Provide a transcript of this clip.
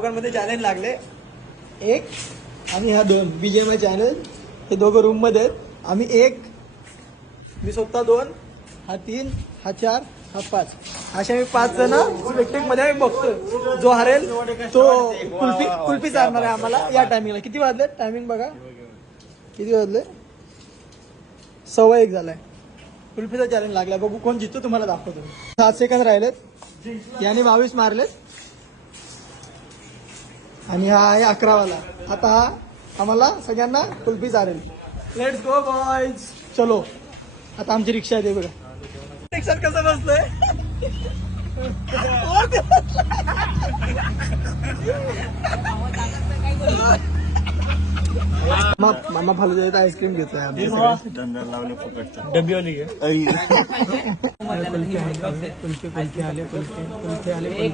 दोघांमध्ये चॅलेंज लागले. एक आणि हा दोन बीजेएमआय चॅलेंज. हे दोघं रूम मध्ये आहेत. आम्ही एक, मी स्वतः दोन, हा तीन, हा चार, हा पाच, असे आम्ही 5 जण स्पेक्टेक मध्ये आम्ही बघतोय. जो हरेल तो कुल्फी चालणार आहे आम्हाला या टायमिंगला. किती वाजले टायमिंग बघा, किती वाजले, 1:15 झालाय. कुल्फीचा चॅलेंज लागलाय. बघू कोण जिंकतो तुम्हाला दाखवतो. 7 सेकंद राहिलेत. याने 22 मारलेत आणि हा आहे 11 वाला. आता हा आम्हाला सगळ्यांना कुल्फी चालेल. Let's go boys. चलो. आता आमची रिक्षा आहे बघा. रिक्षात कसं बसलोय. मामा फालुदा आईस्क्रीम घेतोय. डब्बीवाली कुल्फी आले.